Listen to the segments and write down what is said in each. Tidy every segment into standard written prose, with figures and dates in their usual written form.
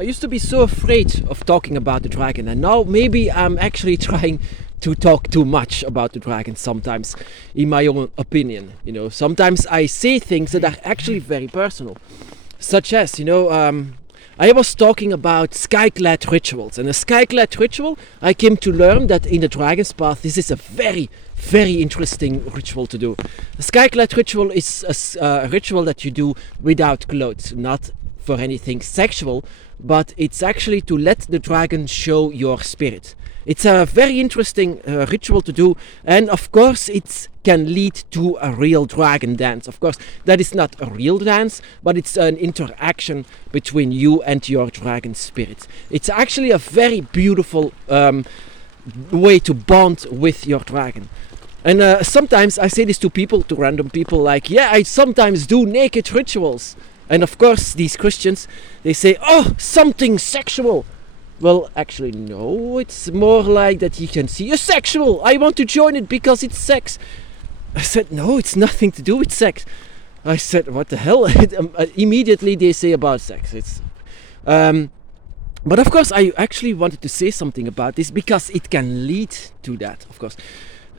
I used to be so afraid of talking about the dragon, and now maybe I'm actually trying to talk too much about the dragon sometimes, in my own opinion. Sometimes I say things that are actually very personal, such as, I was talking about Skyclad rituals, and a Skyclad ritual, I came to learn that in the Dragon's Path, this is a very, very interesting ritual to do. A Skyclad ritual is a ritual that you do without clothes, not for anything sexual, but it's actually to let the dragon show your spirit. It's a very interesting ritual to do, and of course it can lead to a real dragon dance. Of course, that is not a real dance, but it's an interaction between you and your dragon spirit. It's actually a very beautiful way to bond with your dragon. And sometimes I say this to random people, like, yeah, I sometimes do naked rituals. And of course, these Christians, they say, oh, something sexual. Well, actually, no, it's more like that you can see you're sexual. I want to join it because it's sex. I said, no, it's nothing to do with sex. I said, what the hell? Immediately they say about sex. But of course, I actually wanted to say something about this because it can lead to that, of course.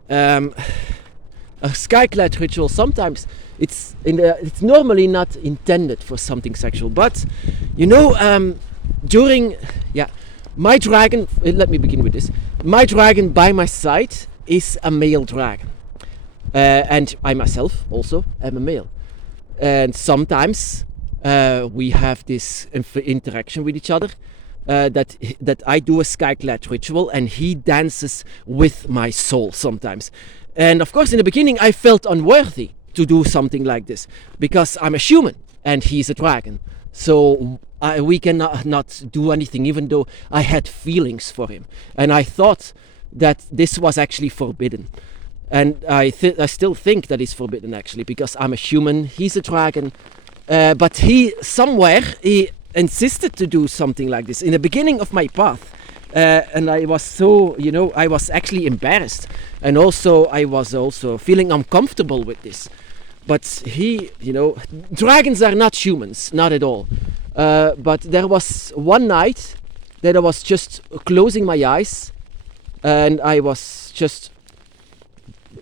A Skyclad ritual, sometimes it's normally not intended for something sexual, but during my dragon, let me begin with this. My dragon by my side is a male dragon, and I myself also am a male, and sometimes we have this interaction with each other. That I do a Skyclad ritual and he dances with my soul sometimes. And of course, in the beginning, I felt unworthy to do something like this because I'm a human and he's a dragon. So we cannot not do anything, even though I had feelings for him. And I thought that this was actually forbidden. And I still think that it's forbidden, actually, because I'm a human, he's a dragon. But he insisted to do something like this in the beginning of my path. And I was I was actually embarrassed, and also I was also feeling uncomfortable with this. But dragons are not humans, not at all. But there was one night that I was just closing my eyes, and I was just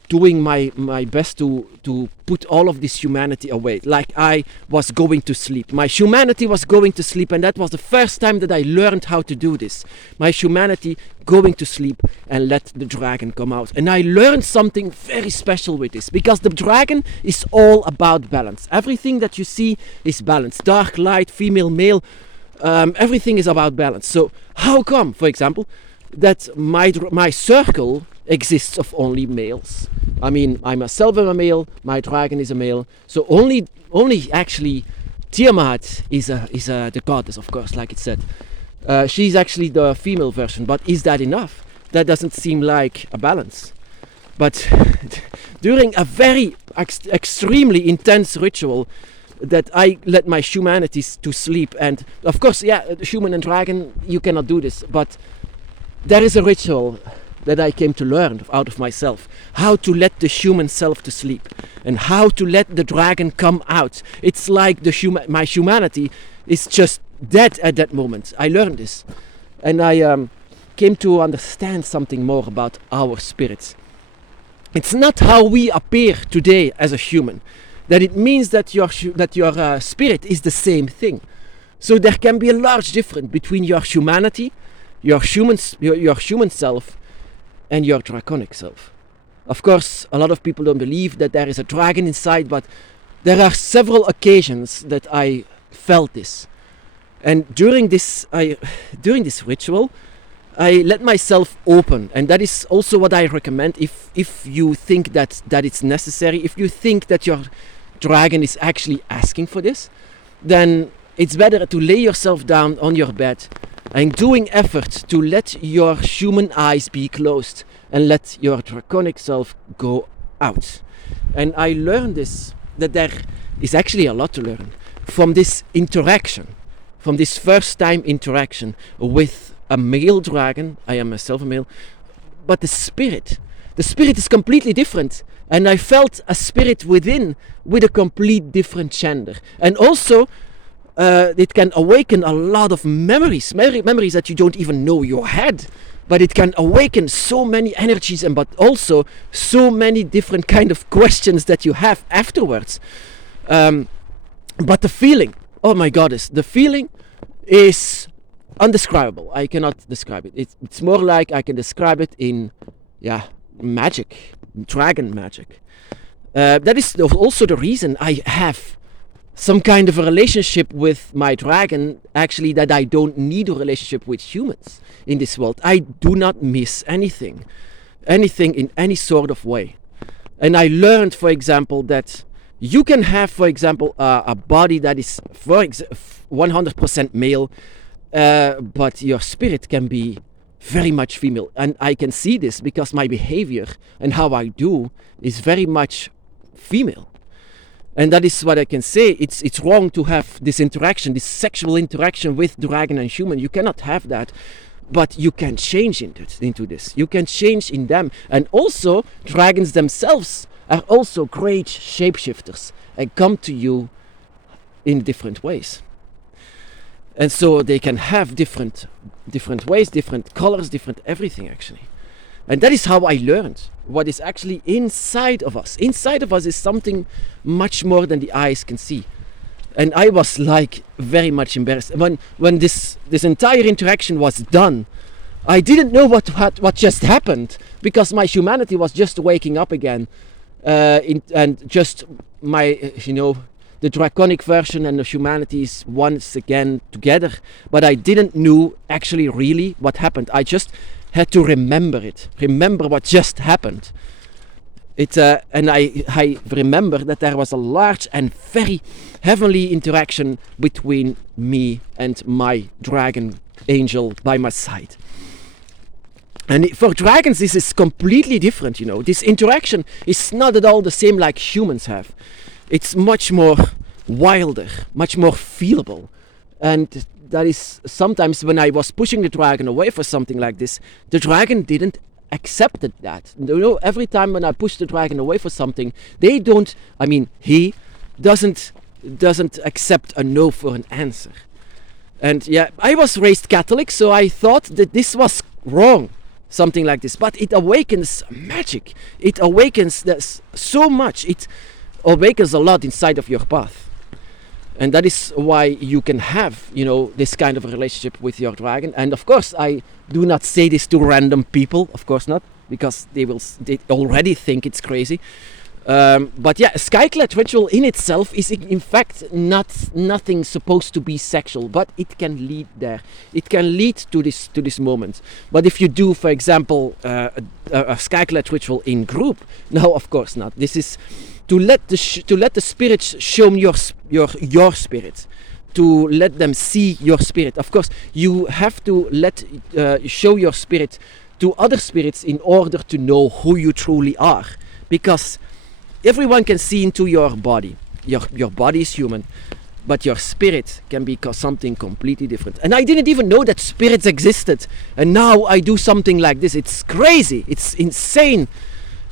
doing my best to put all of this humanity away, like I was going to sleep. My humanity was going to sleep, and that was the first time that I learned how to do this. My humanity going to sleep and let the dragon come out. And I learned something very special with this, because the dragon is all about balance. Everything that you see is balance. Dark, light, female, male, everything is about balance. So how come, for example, that my circle exists of only males? I mean, I myself am a male, my dragon is a male, so only actually Tiamat is the goddess, of course, like it said. She's actually the female version, but is that enough? That doesn't seem like a balance. But during a very extremely intense ritual that I let my humanity to sleep, and of course, human and dragon, you cannot do this, but there is a ritual that I came to learn out of myself, how to let the human self to sleep and how to let the dragon come out. It's like my humanity is just dead at that moment. I learned this, and I came to understand something more about our spirits. It's not how we appear today as a human, that it means that your spirit is the same thing. So there can be a large difference between your humanity, your human self, and your draconic self. Of course, a lot of people don't believe that there is a dragon inside, but there are several occasions that I felt this. And during this ritual, I let myself open, and that is also what I recommend if you think that it's necessary. If you think that your dragon is actually asking for this, then it's better to lay yourself down on your bed and doing effort to let your human eyes be closed and let your draconic self go out. And I learned this, that there is actually a lot to learn from this interaction, from this first time interaction with a male dragon. I am myself a male, but the spirit is completely different. And I felt a spirit within with a complete different gender. And also it can awaken a lot of memories that you don't even know you had, but it can awaken so many energies, and but also so many different kind of questions that you have afterwards. But the feeling, oh my goddess, the feeling is undescribable. I cannot describe it. It's more like I can describe it in magic, dragon magic. That is also the reason I have some kind of a relationship with my dragon, actually, that I don't need a relationship with humans in this world. I do not miss anything in any sort of way. And I learned, for example, that you can have, for example, a body that is 100% male, but your spirit can be very much female. And I can see this because my behavior and how I do is very much female. And that is what I can say. It's wrong to have this interaction, this sexual interaction with dragon and human. You cannot have that, but you can change into this. You can change in them. And also, dragons themselves are also great shapeshifters and come to you in different ways. And so they can have different ways, different colors, different everything, actually. And that is how I learned what is actually inside of us. Inside of us is something much more than the eyes can see. And I was like very much embarrassed. When this entire interaction was done, I didn't know what just happened, because my humanity was just waking up again. And just my, the draconic version and the humanity is once again together. But I didn't know actually really what happened. I just had to remember what just happened. And I remember that there was a large and very heavenly interaction between me and my dragon angel by my side. And for dragons, this is completely different, This interaction is not at all the same like humans have. It's much more wilder, much more feelable. And that is sometimes when I was pushing the dragon away for something like this, the dragon didn't accept that. Every time when I push the dragon away for something, he doesn't accept a no for an answer. And I was raised Catholic, so I thought that this was wrong, something like this. But it awakens magic. It awakens so much. It awakens a lot inside of your path. And that is why you can have, this kind of a relationship with your dragon. And of course, I do not say this to random people, of course not, because they already think it's crazy. But Skyclad ritual in itself is in fact nothing supposed to be sexual, but it can lead there. It can lead to this moment. But if you do, for example, a Skyclad ritual in group, no, of course not. This is to let the spirits show your spirit, to let them see your spirit. Of course, you have to show your spirit to other spirits in order to know who you truly are, because everyone can see into your body. Your body is human, but your spirit can be something completely different. And I didn't even know that spirits existed, and now I do something like this. It's crazy. It's insane.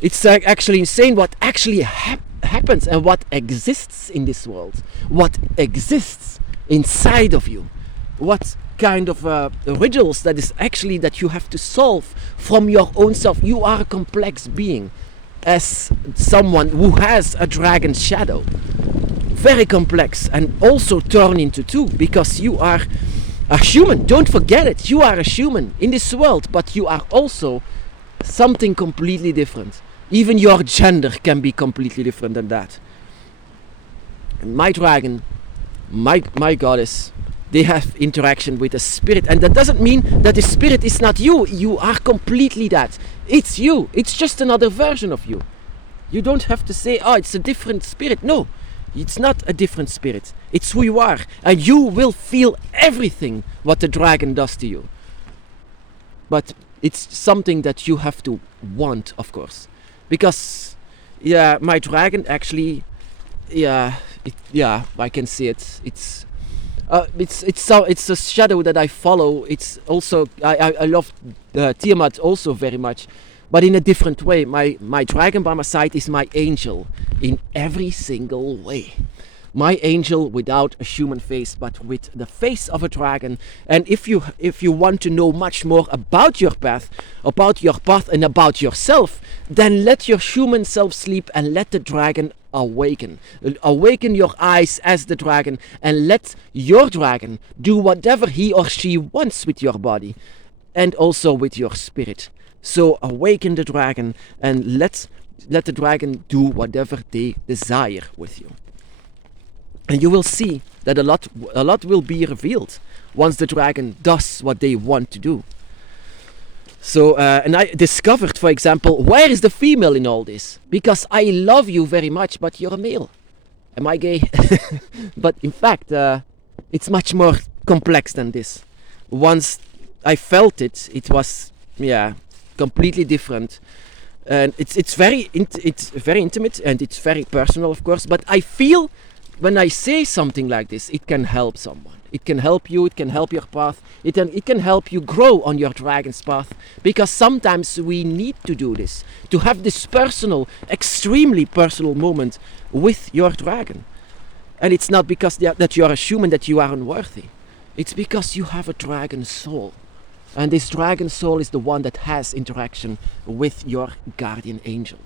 It's actually insane what actually happens and what exists in this world, what exists inside of you, what kind of riddles that you have to solve from your own self. You are a complex being, as someone who has a dragon shadow, very complex, and also torn into two, because you are a human. Don't forget it. You are a human in this world, but you are also something completely different. Even your gender can be completely different than that. And my dragon, my goddess, they have interaction with a spirit, and that doesn't mean that the spirit is not you. You are completely that. It's you. It's just another version of you. You don't have to say, oh, it's a different spirit. No, it's not a different spirit. It's who you are, and you will feel everything what the dragon does to you. But it's something that you have to want, of course. Because, my dragon actually, I can see it. It's a shadow that I follow. It's also I love Tiamat also very much, but in a different way. My dragon by my side is my angel in every single way. my angel without a human face, but with the face of a dragon. And if you want to know much more about your path, and about yourself, then let your human self sleep and let the dragon awaken. Awaken your eyes as the dragon, and let your dragon do whatever he or she wants with your body and also with your spirit. So awaken the dragon and let the dragon do whatever they desire with you. And you will see that a lot will be revealed once the dragon does what they want to do. So, and I discovered, for example, where is the female in all this? Because I love you very much, but you're a male. Am I gay? But in fact, it's much more complex than this. Once I felt it, it was, completely different. And it's very intimate and it's very personal, of course. But I feel when I say something like this, it can help someone. It can help you, it can help your path, it can help you grow on your dragon's path, because sometimes we need to do this, to have this personal, extremely personal moment with your dragon. And it's not because that you are a human that you are unworthy. It's because you have a dragon soul. And this dragon soul is the one that has interaction with your guardian angel.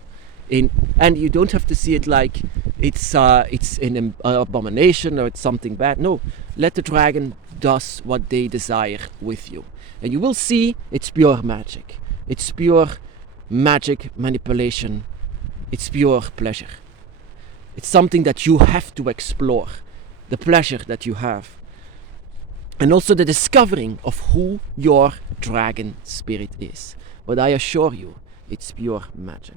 And you don't have to see it like it's an abomination or it's something bad. No, let the dragon does what they desire with you. And you will see it's pure magic. It's pure magic manipulation. It's pure pleasure. It's something that you have to explore. The pleasure that you have. And also the discovering of who your dragon spirit is. But I assure you, it's pure magic.